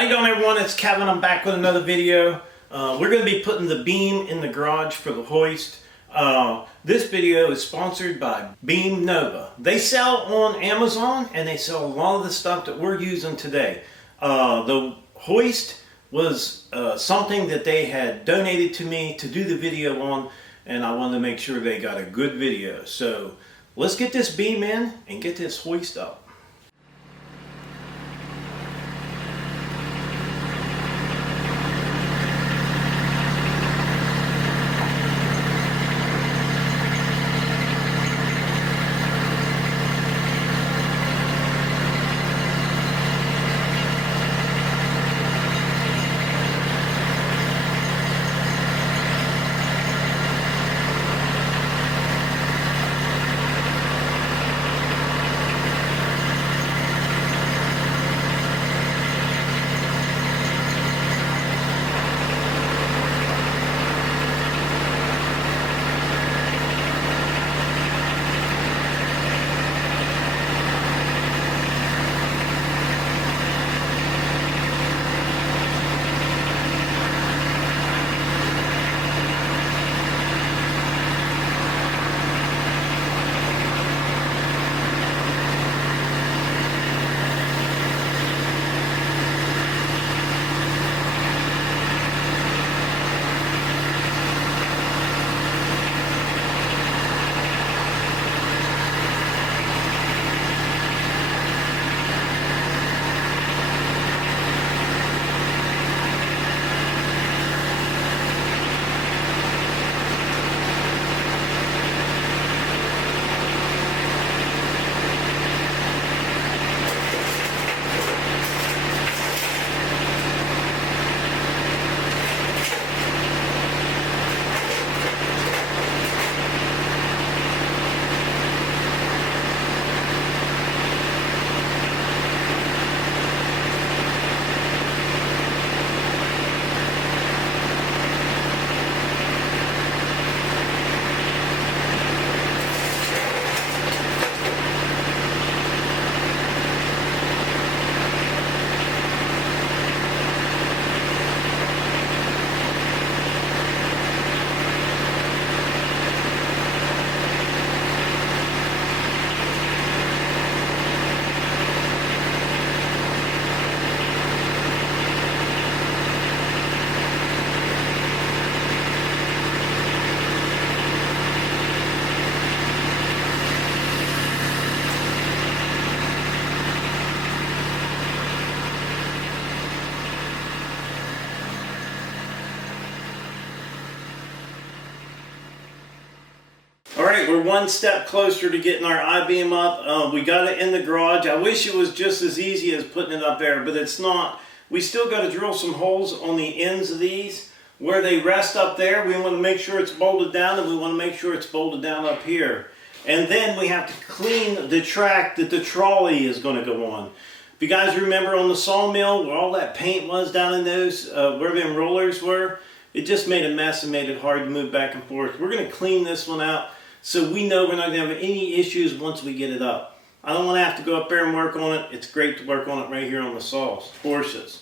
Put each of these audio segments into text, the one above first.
How you doing, everyone? It's Kevin. I'm back with another video. We're going to be putting the beam in the garage for the hoist. This video is sponsored by BEAMNOVA. They sell on Amazon and they sell a lot of the stuff that we're using today. The hoist was something that they had donated to me to do the video on, and I wanted to make sure they got a good video. So let's get this beam in and get this hoist up. Alright, we're one step closer to getting our I-beam up. We got it in the garage. I wish it was just as easy as putting it up there, but it's not. We still got to drill some holes on the ends of these. Where they rest up there, we want to make sure it's bolted down, and we want to make sure it's bolted down up here. And then we have to clean the track that the trolley is going to go on. If you guys remember on the sawmill where all that paint was down in those, where them rollers were, it just made a mess and made it hard to move back and forth. We're going to clean this one out, so we know we're not going to have any issues once we get it up. I don't want to have to go up there and work on it. It's great to work on it right here on the saws, horses.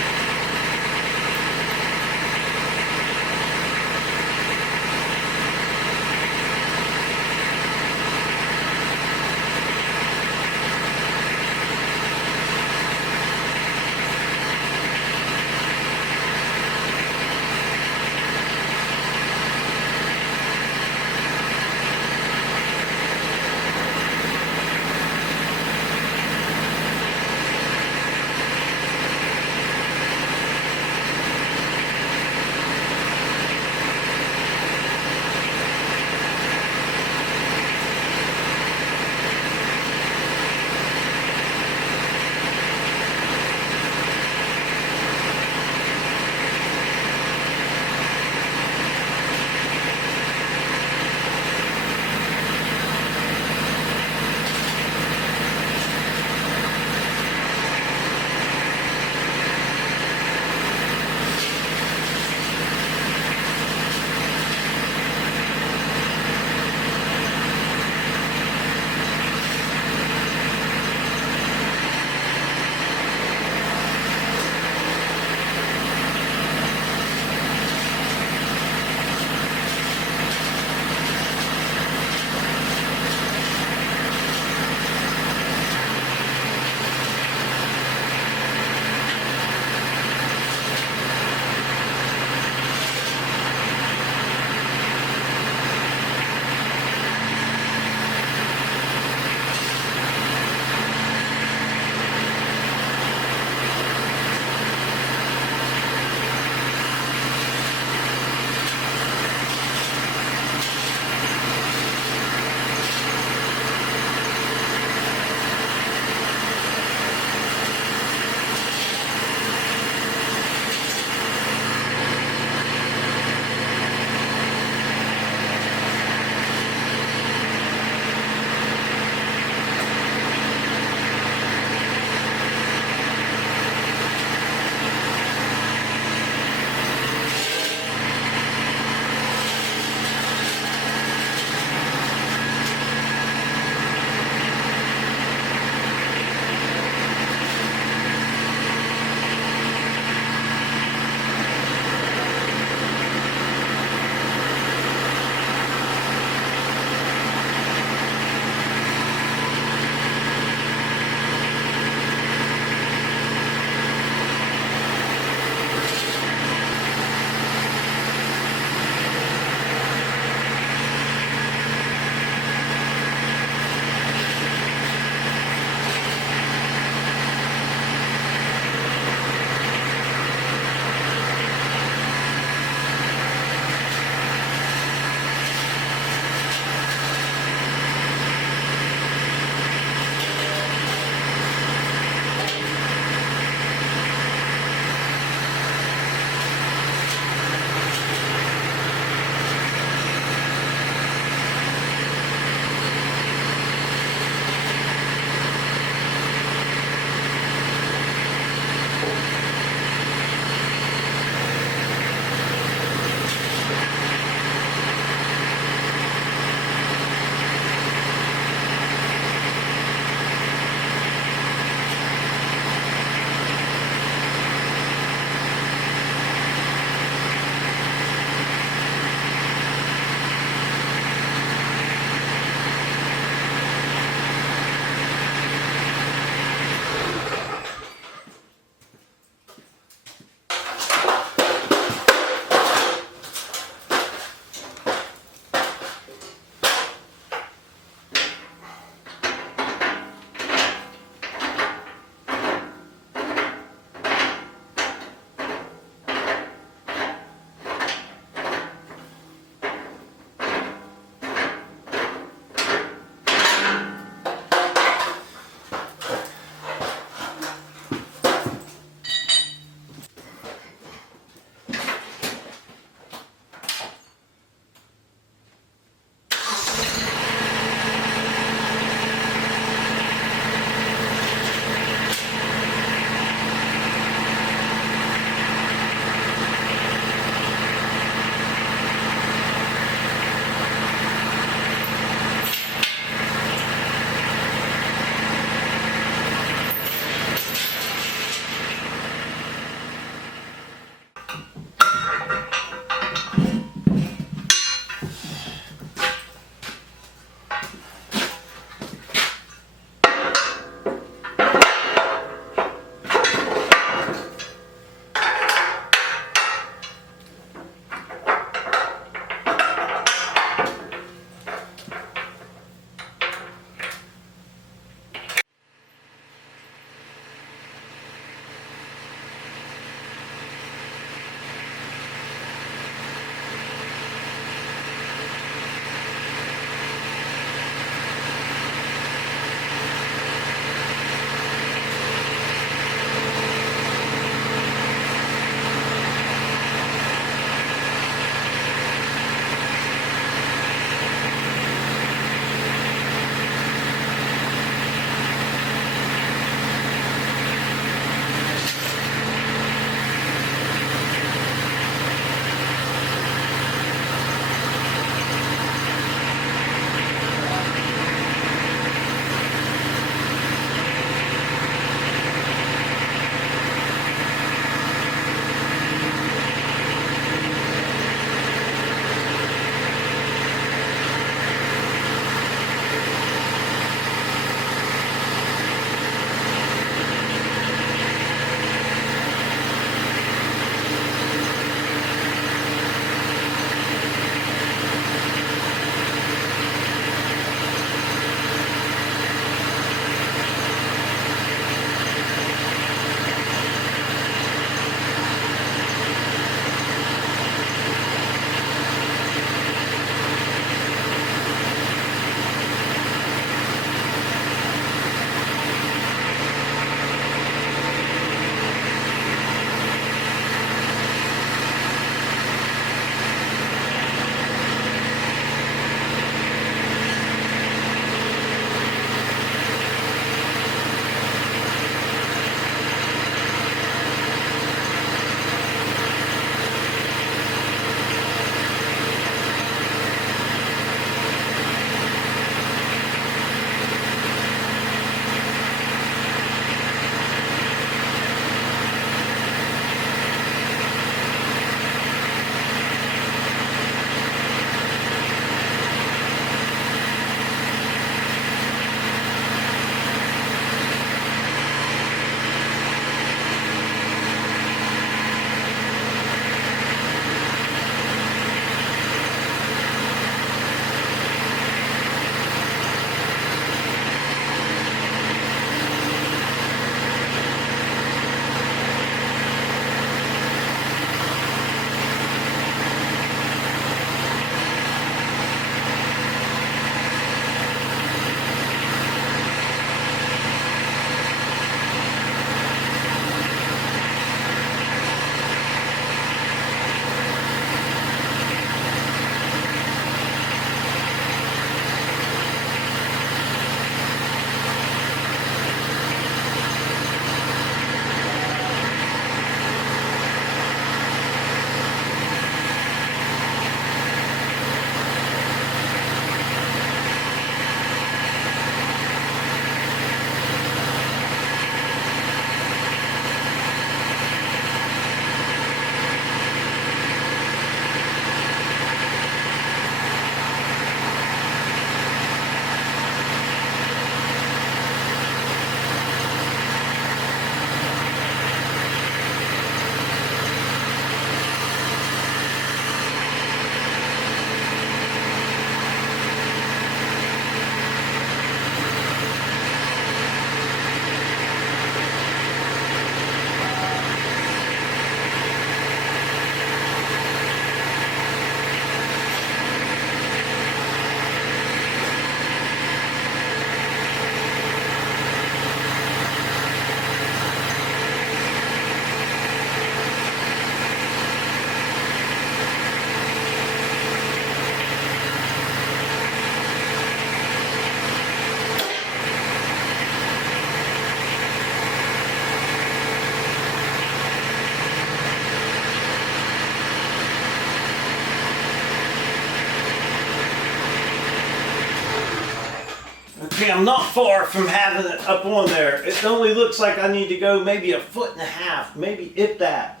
Okay, I'm not far from having it up on there. It only looks like I need to go maybe 1.5 feet, maybe if that.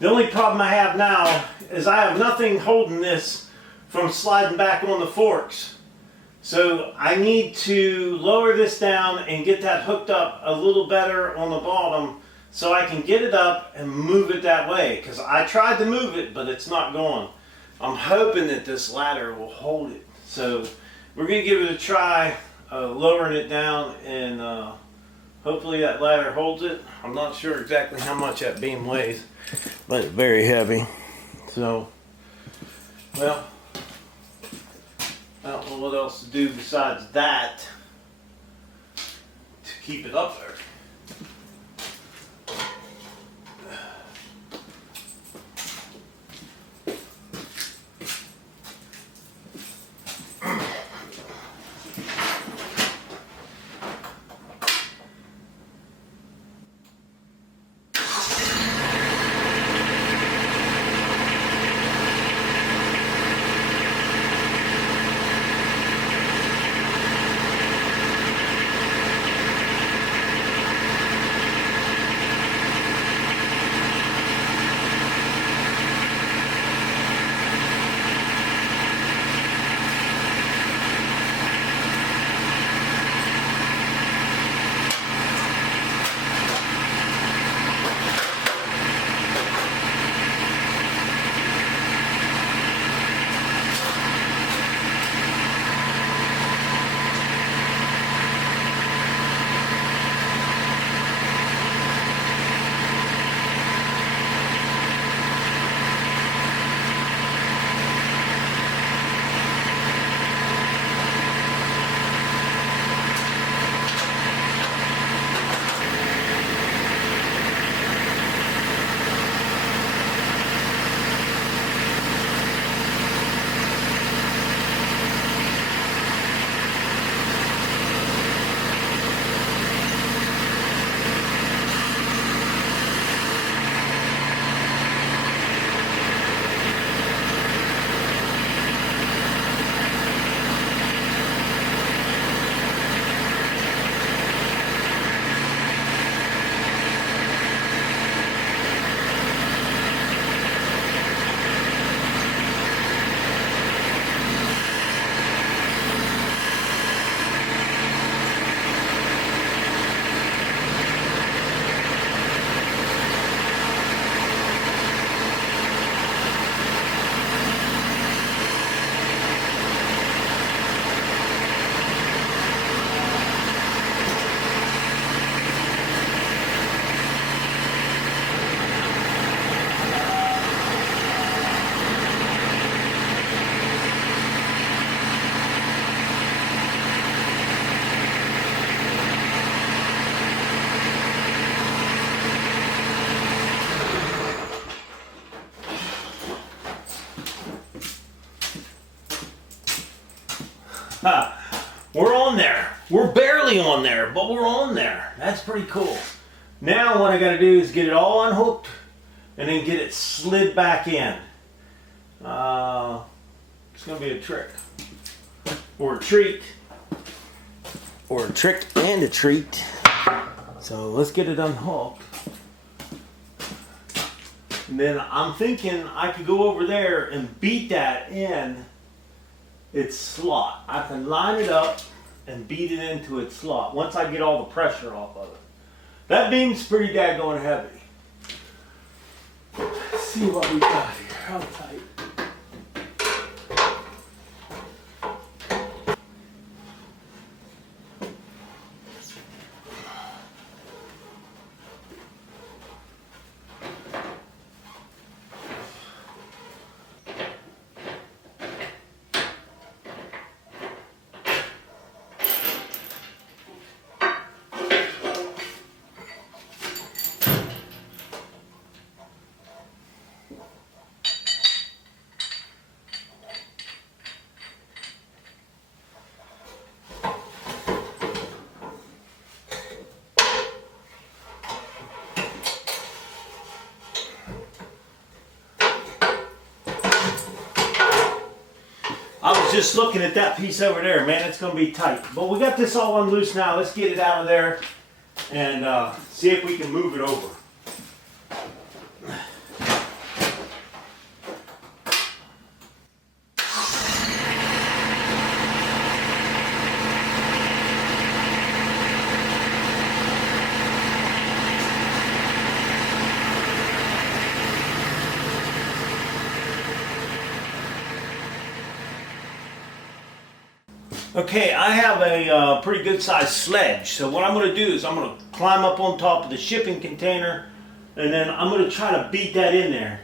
The only problem I have now is I have nothing holding this from sliding back on the forks. So I need to lower this down and get that hooked up a little better on the bottom so I can get it up and move it that way. Because I tried to move it, but it's not going. I'm hoping that this ladder will hold it. So we're going to give it a try, lowering it down, and hopefully that ladder holds it. I'm not sure exactly how much that beam weighs, but it's very heavy. So, well, I don't know what else to do besides that to keep it up there. We're on there. We're barely on there, but we're on there. That's pretty cool. Now what I got to do is get it all unhooked and then get it slid back in. It's going to be a trick. Or a treat. Or a trick and a treat. So let's get it unhooked. And then I'm thinking I could go over there and beat that in its slot. I can line it up and beat it into its slot once I get all the pressure off of it. That beam's pretty daggone heavy. Let's see what we got here. How tight. was just looking at that piece over there, man, it's gonna be tight. But we got this all unloosed now. Let's get it out of there and see if we can move it over. Okay, I have a pretty good sized sledge. So what I'm going to do is I'm going to climb up on top of the shipping container and then I'm going to try to beat that in there.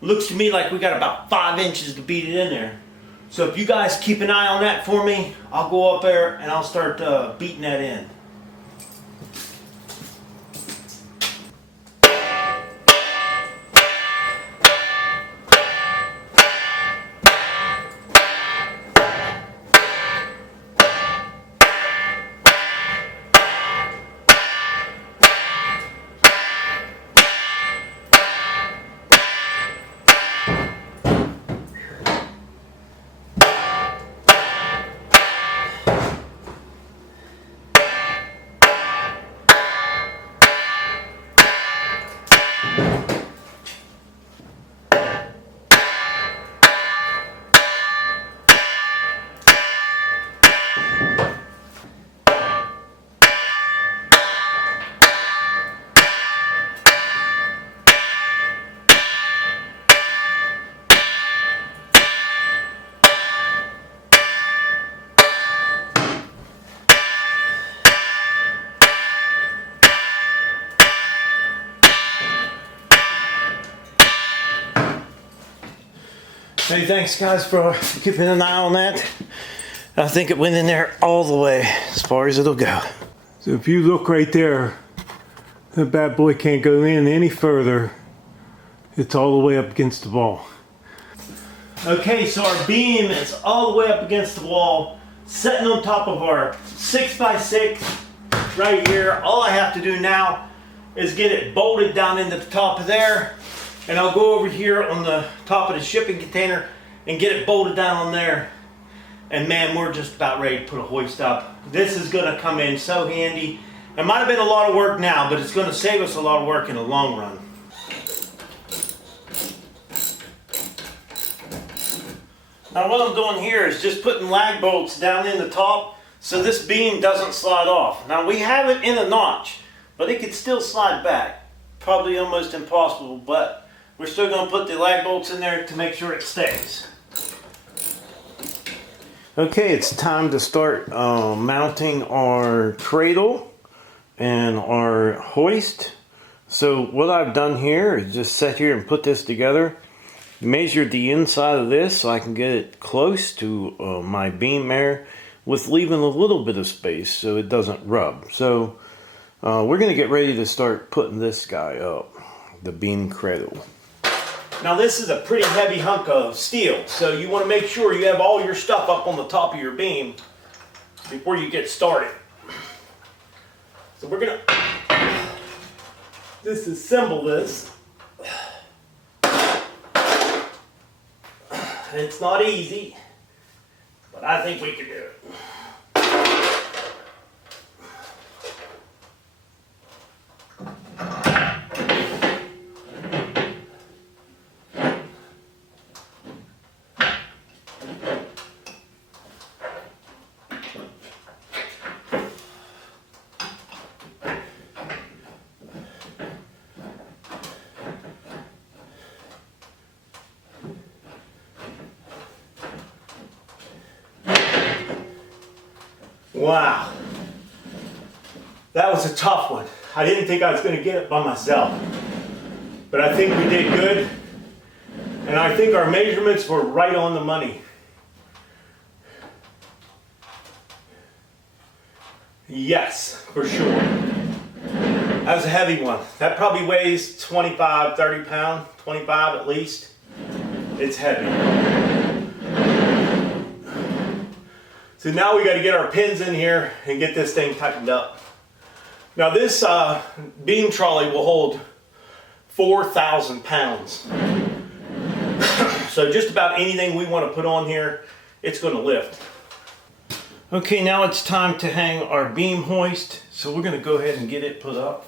Looks to me like we got about 5 inches to beat it in there. So if you guys keep an eye on that for me, I'll go up there and I'll start beating that in. Hey, thanks guys for keeping an eye on that. I think it went in there all the way as far as it'll go. So if you look right there, that bad boy can't go in any further. It's all the way up against the wall. Okay, so our beam is all the way up against the wall, sitting on top of our 6x6 right here. All I have to do now is get it bolted down into the top of there. And I'll go over here on the top of the shipping container and get it bolted down on there. And man, we're just about ready to put a hoist up. This is gonna come in so handy. It might have been a lot of work now, but it's gonna save us a lot of work in the long run. Now what I'm doing here is just putting lag bolts down in the top so this beam doesn't slide off. Now we have it in a notch, but it could still slide back. Probably almost impossible, but we're still going to put the lag bolts in there to make sure it stays. Okay, it's time to start mounting our cradle and our hoist. So what I've done here is just sit here and put this together. Measured the inside of this so I can get it close to my beam there with leaving a little bit of space so it doesn't rub. So we're going to get ready to start putting this guy up, the beam cradle. Now this is a pretty heavy hunk of steel, so you want to make sure you have all your stuff up on the top of your beam before you get started. So we're going to disassemble this. It's not easy, but I think we can do it. Wow, that was a tough one. I didn't think I was going to get it by myself, but I think we did good, and I think our measurements were right on the money. Yes, for sure. That was a heavy one. That probably weighs 25, 30 pounds, 25 at least. It's heavy. So now we got to get our pins in here and get this thing tightened up. Now this beam trolley will hold 4,000 pounds. So just about anything we want to put on here it's going to lift. Okay, now it's time to hang our beam hoist. So we're going to go ahead and get it put up.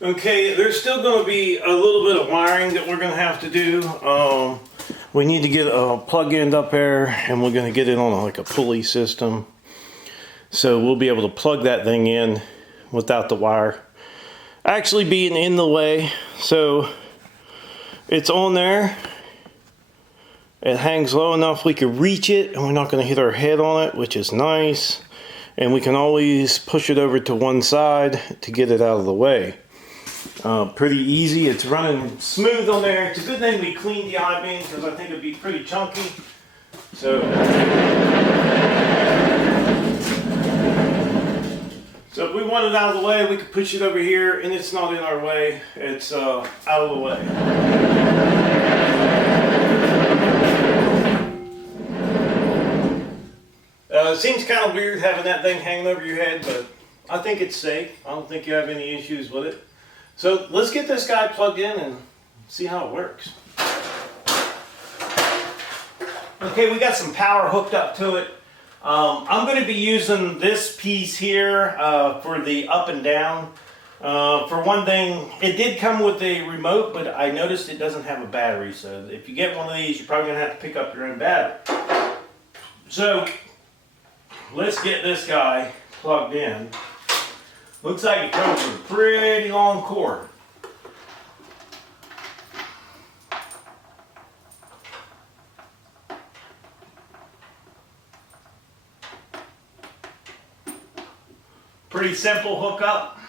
Okay, there's still going to be a little bit of wiring that we're going to have to do. We need to get a plug-in up there, and we're going to get it on like a pulley system. So we'll be able to plug that thing in without the wire actually being in the way. So it's on there. It hangs low enough we can reach it, and we're not going to hit our head on it, which is nice. And we can always push it over to one side to get it out of the way. Pretty easy. It's running smooth on there. It's a good thing we cleaned the I-beam because I think it'd be pretty chunky. So if we want it out of the way, we could push it over here, and it's not in our way. It's out of the way. It seems kind of weird having that thing hanging over your head, but I think it's safe. I don't think you have any issues with it. So let's get this guy plugged in and see how it works. Okay, we got some power hooked up to it. I'm going to be using this piece here for the up and down. For one thing, it did come with a remote, but I noticed it doesn't have a battery. So if you get one of these, you're probably going to have to pick up your own battery. So let's get this guy plugged in. Looks like it comes with a pretty long cord. Pretty simple hookup.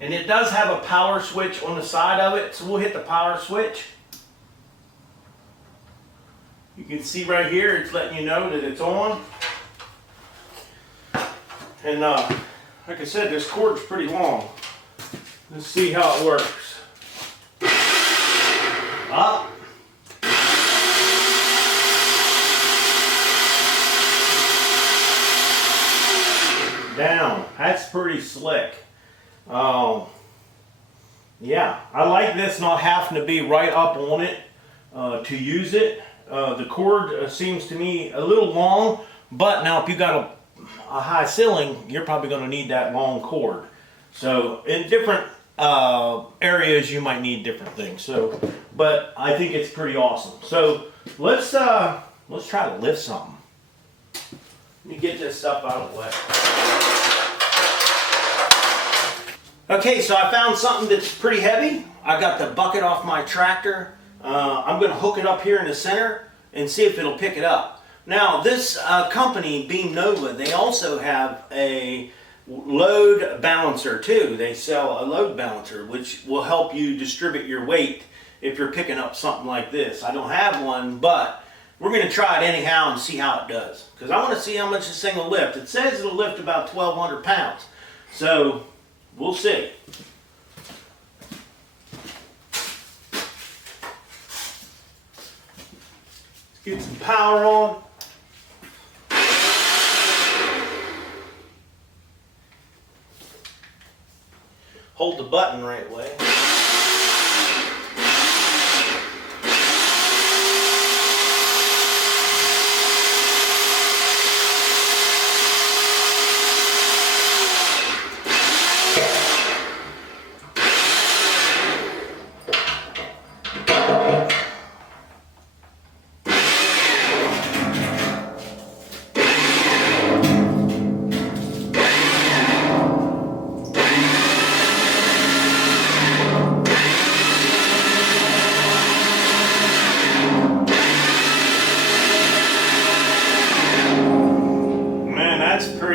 And it does have a power switch on the side of it, so we'll hit the power switch. You can see right here, it's letting you know that it's on. And like I said, this cord's pretty long. Let's see how it works. Up. Down. That's pretty slick. Yeah, I like this not having to be right up on it to use it. The cord seems to me a little long, but now if you got a high ceiling, you're probably going to need that long cord. So in different areas, you might need different things. So, but I think it's pretty awesome. So let's try to lift something. Let me get this stuff out of the way. Okay, so I found something that's pretty heavy. I got the bucket off my tractor. I'm going to hook it up here in the center and see if it'll pick it up. Now, this company, BEAMNOVA, they also have a load balancer too. They sell a load balancer, which will help you distribute your weight if you're picking up something like this. I don't have one, but we're going to try it anyhow and see how it does. Because I want to see how much this thing will lift. It says it'll lift about 1,200 pounds. So, we'll see. Let's get some power on. Hold the button right way.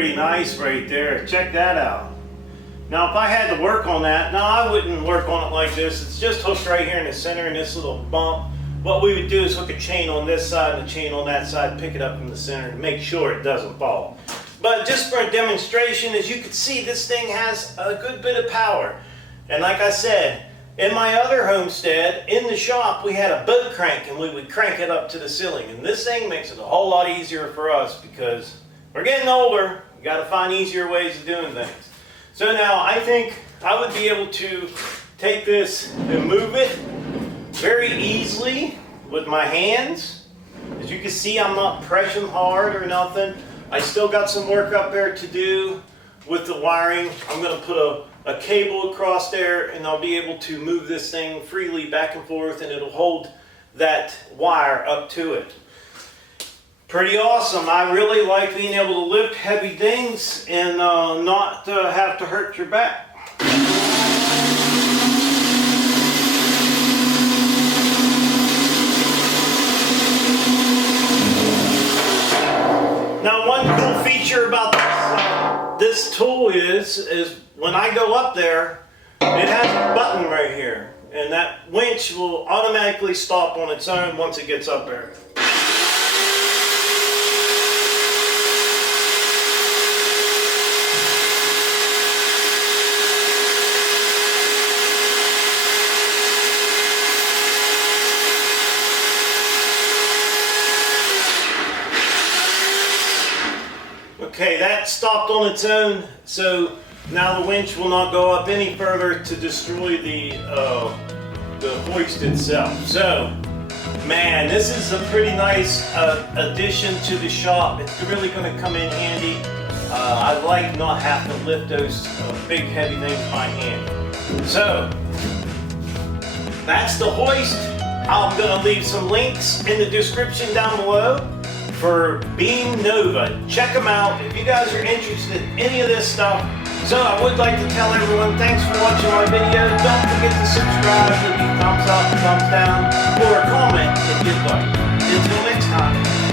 pretty nice right there. Check that out. Now if I had to work on that, no, I wouldn't work on it like this. It's just hooked right here in the center in this little bump. What we would do is hook a chain on this side and a chain on that side, pick it up from the center to make sure it doesn't fall. But just for a demonstration, as you can see, this thing has a good bit of power. And like I said, in my other homestead, in the shop, we had a boat crank and we would crank it up to the ceiling. And this thing makes it a whole lot easier for us because we're getting older. You got to find easier ways of doing things. So now I think I would be able to take this and move it very easily with my hands. As you can see, I'm not pressing hard or nothing. I still got some work up there to do with the wiring. I'm going to put a cable across there and I'll be able to move this thing freely back and forth and it'll hold that wire up to it. Pretty awesome. I really like being able to lift heavy things and not have to hurt your back. Now one cool feature about this tool is when I go up there, it has a button right here. And that winch will automatically stop on its own once it gets up there. Okay, that stopped on its own, so now the winch will not go up any further to destroy the hoist itself. So, man, this is a pretty nice addition to the shop. It's really going to come in handy. I like not having to lift those big heavy things by hand. So, that's the hoist. I'm going to leave some links in the description down below for BEAMNOVA. Check them out if you guys are interested in any of this stuff. So I would like to tell everyone thanks for watching my video. Don't forget to subscribe, leave thumbs up, thumbs down, or a comment if you'd like. Until next time.